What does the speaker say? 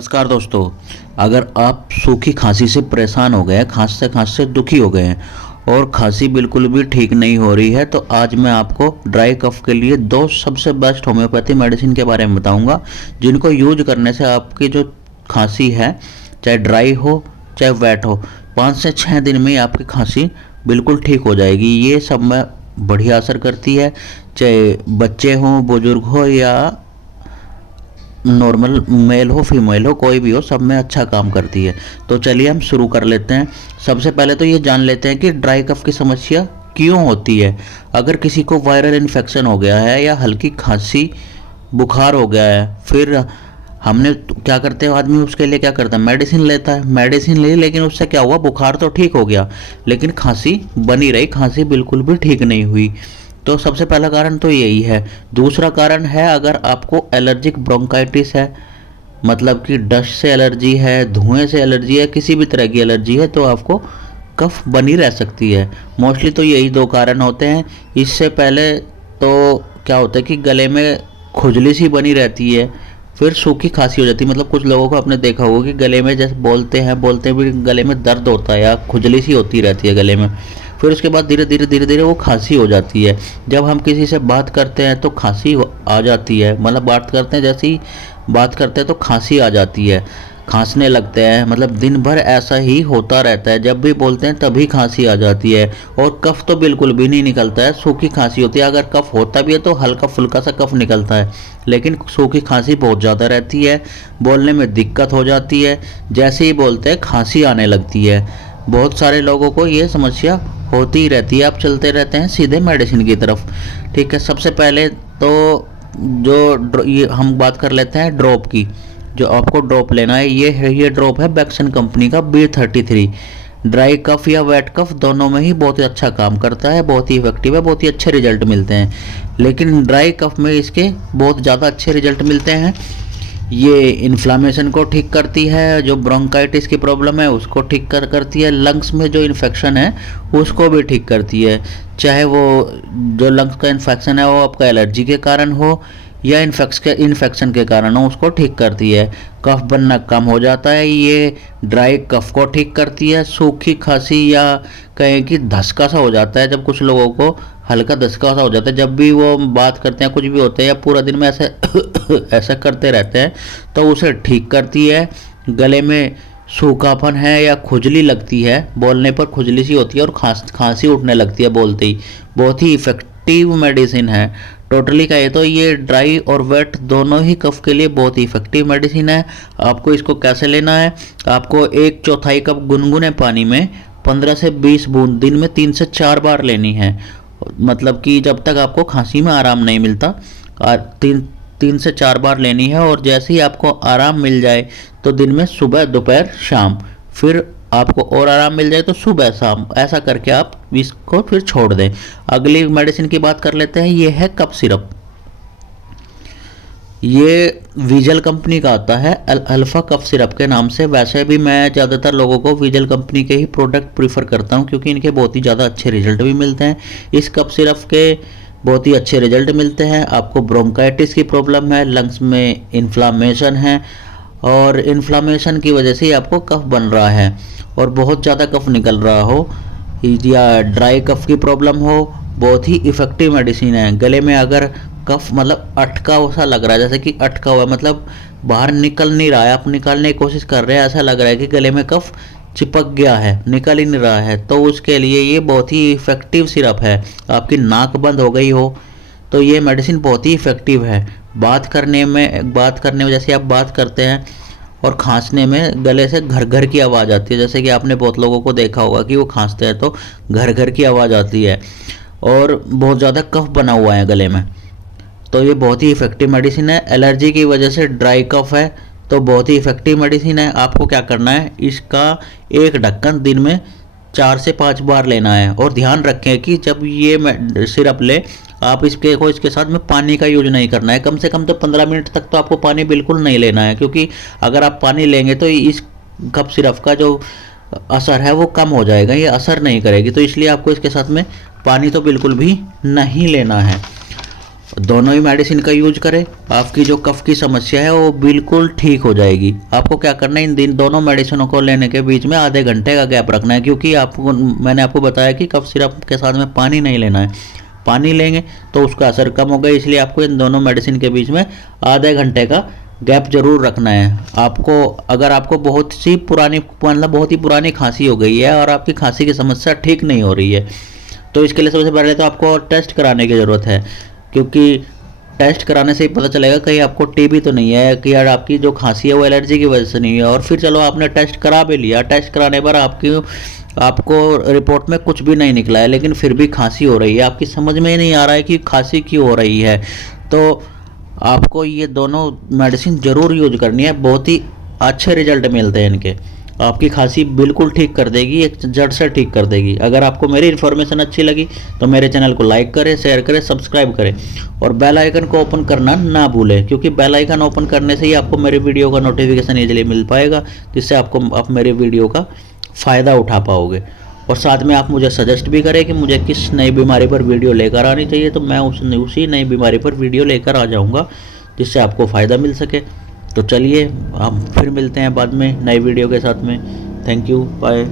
नमस्कार दोस्तों। अगर आप सूखी खांसी से परेशान हो गए हैं, खांसते खांसते दुखी हो गए हैं और खांसी बिल्कुल भी ठीक नहीं हो रही है, तो आज मैं आपको ड्राई कफ के लिए दो सबसे बेस्ट होम्योपैथी मेडिसिन के बारे में बताऊंगा, जिनको यूज करने से आपकी जो खांसी है, चाहे ड्राई हो चाहे वेट हो, 5 से 6 दिन में ही आपकी खांसी बिल्कुल ठीक हो जाएगी। ये सब में बढ़िया असर करती है, चाहे बच्चे हों, बुजुर्ग हो या नॉर्मल मेल हो फीमेल हो, कोई भी हो, सब में अच्छा काम करती है। तो चलिए हम शुरू कर लेते हैं। सबसे पहले तो ये जान लेते हैं कि ड्राई कफ की समस्या क्यों होती है। अगर किसी को वायरल इन्फेक्शन हो गया है या हल्की खांसी बुखार हो गया है, फिर हमने क्या करते हैं, आदमी उसके लिए क्या करता है, मेडिसिन लेता है। मेडिसिन ली, लेकिन उससे क्या हुआ, बुखार तो ठीक हो गया लेकिन खांसी बनी रही, खांसी बिल्कुल भी ठीक नहीं हुई। तो सबसे पहला कारण तो यही है। दूसरा कारण है, अगर आपको एलर्जिक ब्रोंकाइटिस है, मतलब कि डस्ट से एलर्जी है, धुएं से एलर्जी है, किसी भी तरह की एलर्जी है, तो आपको कफ बनी रह सकती है। मोस्टली तो यही दो कारण होते हैं। इससे पहले तो क्या होता है कि गले में खुजली सी बनी रहती है, फिर सूखी खांसी हो जाती है। मतलब कुछ लोगों को आपने देखा होगा कि गले में जैसे बोलते भी गले में दर्द होता है या खुजली सी होती रहती है गले में। फिर उसके बाद धीरे धीरे वो खांसी हो जाती है। जब हम किसी से बात करते हैं तो खांसी आ जाती है, मतलब बात करते हैं, जैसे ही बात करते हैं तो खांसी आ जाती है, खांसने लगते हैं। मतलब दिन भर ऐसा ही होता रहता है, जब भी बोलते हैं तभी खांसी आ जाती है। और कफ तो बिल्कुल भी नहीं निकलता है, सूखी खांसी होती है। अगर कफ होता भी है तो हल्का फुल्का सा कफ निकलता है, लेकिन सूखी खांसी बहुत ज़्यादा रहती है। बोलने में दिक्कत हो जाती है, जैसे ही बोलते हैं खांसी आने लगती है। बहुत सारे लोगों को ये समस्या होती ही रहती है। आप चलते रहते हैं सीधे मेडिसिन की तरफ। ठीक है, सबसे पहले तो ये हम बात कर लेते हैं ड्रॉप की। जो आपको ड्रॉप लेना है, ये ड्रॉप है बैक्सन कंपनी का B33। ड्राई कफ या वेट कफ दोनों में ही बहुत ही अच्छा काम करता है, बहुत ही इफेक्टिव है, बहुत ही अच्छे रिजल्ट मिलते हैं। लेकिन ड्राई कफ में इसके बहुत ज़्यादा अच्छे रिजल्ट मिलते हैं। ये इन्फ्लामेशन को ठीक करती है, जो ब्रोंकाइटिस की प्रॉब्लम है उसको ठीक करती है, लंग्स में जो इन्फेक्शन है उसको भी ठीक करती है। चाहे वो जो लंग्स का इन्फेक्शन है वो आपका एलर्जी के कारण हो या इन्फेक्शन के कारण हो, उसको ठीक करती है। कफ बनना कम हो जाता है, ये ड्राई कफ को ठीक करती है। सूखी खांसी या कहें कि धसका सा हो जाता है, जब कुछ लोगों को हल्का धसका सा हो जाता है जब भी वो बात करते हैं, कुछ भी होते हैं या पूरा दिन में ऐसे ऐसा करते रहते हैं, तो उसे ठीक करती है। गले में सूखापन है या खुजली लगती है, बोलने पर खुजली सी होती है और खांसी उठने लगती है बोलते ही, बहुत ही इफेक्टिव मेडिसिन है। टोटली कहे तो ये ड्राई और वेट दोनों ही कफ के लिए बहुत ही इफेक्टिव मेडिसिन है। आपको इसको कैसे लेना है, आपको 1/4 कप गुनगुने पानी में 15 से 20 बूंद दिन में 3 से 4 बार लेनी है। मतलब कि जब तक आपको खांसी में आराम नहीं मिलता, और 3 से 4 बार लेनी है। और जैसे ही आपको आराम मिल जाए तो दिन में सुबह दोपहर शाम, फिर आपको और आराम मिल जाए तो सुबह शाम, ऐसा करके आप इसको फिर छोड़ दें। अगली मेडिसिन की बात कर लेते हैं, ये है कफ सिरप। ये विजल कंपनी का आता है, अल्फा कफ सिरप के नाम से। वैसे भी मैं ज़्यादातर लोगों को विजल कंपनी के ही प्रोडक्ट प्रीफर करता हूँ, क्योंकि इनके बहुत ही ज़्यादा अच्छे रिजल्ट भी मिलते हैं। इस कफ सिरप के बहुत ही अच्छे रिजल्ट मिलते हैं। आपको ब्रोंकाइटिस की प्रॉब्लम है, लंग्स में इन्फ्लामेशन है, और इन्फ्लामेशन की वजह से आपको कफ बन रहा है और बहुत ज़्यादा कफ निकल रहा हो, या ड्राई कफ की प्रॉब्लम हो, बहुत ही इफ़ेक्टिव मेडिसिन है। गले में अगर कफ मतलब अटका सा लग रहा है, जैसे कि अटका हुआ, मतलब बाहर निकल नहीं रहा है, आप निकालने की कोशिश कर रहे हैं, ऐसा लग रहा है कि गले में कफ चिपक गया है, निकल ही नहीं रहा है, तो उसके लिए ये बहुत ही इफ़ेक्टिव सिरप है। आपकी नाक बंद हो गई हो तो ये मेडिसिन बहुत ही इफ़ेक्टिव है। बात करने में जैसे आप बात करते हैं और खांसने में गले से घर घर की आवाज़ आती है, जैसे कि आपने बहुत लोगों को देखा होगा कि वो खांसते हैं तो घर घर की आवाज़ आती है, और बहुत ज़्यादा कफ बना हुआ है गले में, तो ये बहुत ही इफ़ेक्टिव मेडिसिन है। एलर्जी की वजह से ड्राई कफ है तो बहुत ही इफ़ेक्टिव मेडिसिन है। आपको क्या करना है, इसका एक ढक्कन दिन में 4 से 5 बार लेना है। और ध्यान रखें कि जब ये सिरप ले, आप इसके साथ में पानी का यूज नहीं करना है। कम से कम तो 15 मिनट तक तो आपको पानी बिल्कुल नहीं लेना है, क्योंकि अगर आप पानी लेंगे तो इस कफ सिरप का जो असर है वो कम हो जाएगा, ये असर नहीं करेगी। तो इसलिए आपको इसके साथ में पानी तो बिल्कुल भी नहीं लेना है। दोनों ही मेडिसिन का यूज करें, आपकी जो कफ की समस्या है वो बिल्कुल ठीक हो जाएगी। आपको क्या करना है, इन दिन दोनों मेडिसिनों को लेने के बीच में आधे घंटे का गैप रखना है, क्योंकि आपको मैंने आपको बताया कि कफ सिरप के साथ में पानी नहीं लेना है। पानी लेंगे तो उसका असर कम होगा, इसलिए आपको इन दोनों मेडिसिन के बीच में आधे घंटे का गैप जरूर रखना है। आपको अगर आपको बहुत सी पुरानी मतलब बहुत ही पुरानी खांसी हो गई है और आपकी खांसी की समस्या ठीक नहीं हो रही है, तो इसके लिए सबसे पहले तो आपको टेस्ट कराने की ज़रूरत है, क्योंकि टेस्ट कराने से ही पता चलेगा कहीं आपको टीबी तो नहीं है, कि यार आपकी जो खांसी है वो एलर्जी की वजह से नहीं है। और फिर चलो आपने टेस्ट करा भी लिया, टेस्ट कराने पर आपको रिपोर्ट में कुछ भी नहीं निकला है, लेकिन फिर भी खांसी हो रही है, आपकी समझ में ही नहीं आ रहा है कि खांसी क्यों हो रही है, तो आपको ये दोनों मेडिसिन ज़रूर यूज करनी है। बहुत ही अच्छे रिजल्ट मिलते हैं इनके, आपकी खांसी बिल्कुल ठीक कर देगी, एक जड़ से ठीक कर देगी। अगर आपको मेरी इन्फॉर्मेशन अच्छी लगी तो मेरे चैनल को लाइक करें, शेयर करें, सब्सक्राइब करें और बेल आइकन को ओपन करना ना भूलें, क्योंकि बेल आइकन ओपन करने से ही आपको मेरी वीडियो का नोटिफिकेशन ईजिली मिल पाएगा, जिससे आप मेरी वीडियो का फ़ायदा उठा पाओगे। और साथ में आप मुझे सजेस्ट भी करें कि मुझे किस नई बीमारी पर वीडियो लेकर आनी चाहिए, तो मैं उसी नई बीमारी पर वीडियो लेकर आ जाऊँगा, जिससे आपको फ़ायदा मिल सके। तो चलिए हम फिर मिलते हैं बाद में नई वीडियो के साथ में। Thank you, bye.